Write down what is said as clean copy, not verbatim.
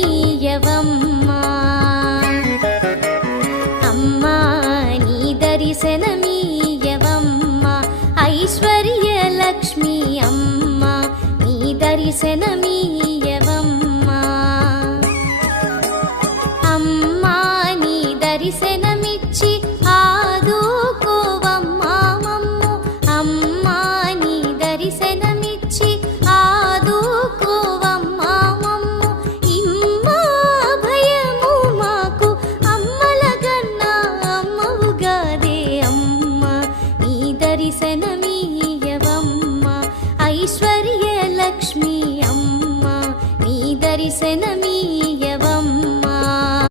దర్శనమీయవమ్మా అమ్మా నీ దర్శనమీయవమ్మా ఐశ్వర్య లక్ష్మి అమ్మా నీ దర్శనమీయవమ్మా అమ్మా నీ దర్శనమిచ్చి ఆదుకోవమ్మా మమ్ము అమ్మా నీ దర్శనమిచ్చి ఆదుకోవమ్మా మమ్ము ఇమ్మా భయము మాకు అమ్మల కన్నా అమ్మవుగాదే అమ్మా నీ దర్శనమీయవమ్మా ఐశ్వర్య లక్ష్మి అమ్మా నీ దర్శనమీయవ